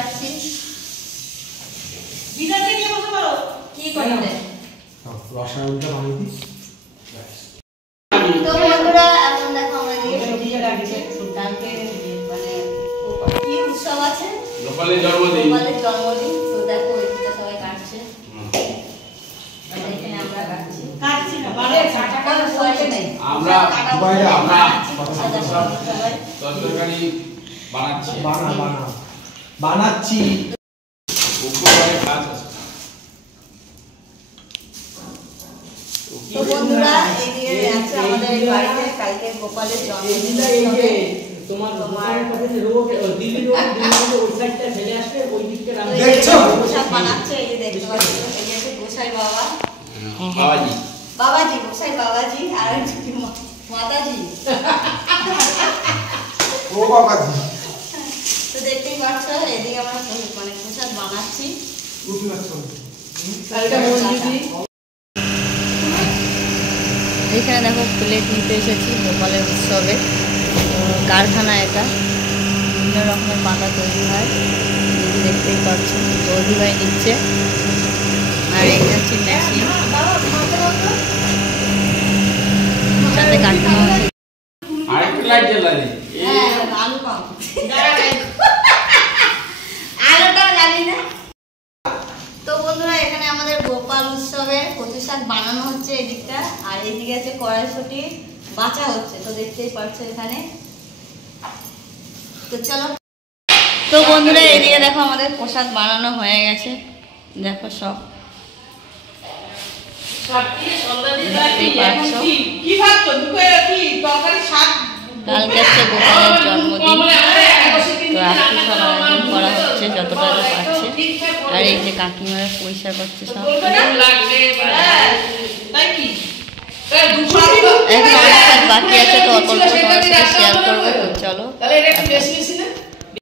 যাচ্ছি। বিদাতে নিয়ে বসে পড়ো কি করতে রসায়নটা বানিয়ে দিই। তো বন্ধুরা এখন দেখো আমাদের দিয়ে রাখছে সুলতানকে মানে কি উৎসব আছে গোপালের জন্মদিন। গোপালের জন্মদিন। তো দেখো এটা সবাই কাটছে। এখানে আমরা কাটছি না বারে কাটা করা হয়েছে নাই। আমরা বাইরে আমরা সবাই তরকারি বানাচ্ছি। বানাচ্ছি। উপরে কাজ আছে। তো বন্ধুরা এদিকে আছে আমাদের বাড়িতে কালকে গোপালের জন্মদিন হবে। তোমার কাছে রোগ দিল্লি রোগ ওই সাইডটা ফেলে আসবে ওই দিকটা দেখছো সব বানাচ্ছে। এই যে দেখতে পাচ্ছ এই যে গোসাই বাবা বাবাজি বাবাজি গোসাই বাবাজি আর মাতাজি ও বাবাজি। তো দেখতেই পাচ্ছ এদিকে আমরা মানে প্রসাদ বানাচ্ছি। এখানে দেখো প্লেট নিতে এসেছি গোপালের উৎসবে। কারখানা এটা বিভিন্ন রকমের পাতা তৈরি হয় দেখতেই পাচ্ছ। বৌদি ভাই নিচ্ছে আর এই হচ্ছে মেশিন সাথে কাকিমা আরেকটা লাইট জ্বালা দিই। আলু পাও আলুটা জানি না। তো বন্ধুরা এখানে আমাদের গোপাল উৎসবে কচু শাক বানানো হচ্ছে এদিকটা আর এইদিকে আছে কড়াইশুঁটি বাছা হচ্ছে। তো দেখতেই পাচ্ছো এখানে। তো চলো। তো বন্ধুরা এদিকে দেখো আমাদের প্রসাদ বানানো হয়ে গেছে। দেখো সব কালকে হচ্ছে গোপালের জন্মদিন। তো আজকে সব আয়োজন করা হচ্ছে যতটা পারছে। আর এই যে কাকিমারা পরিষ্কার করছে সব। এখন অনেক কাজ বাকি আছে তো অল্প তোমার সাথে শেয়ার করবো। তো চলো।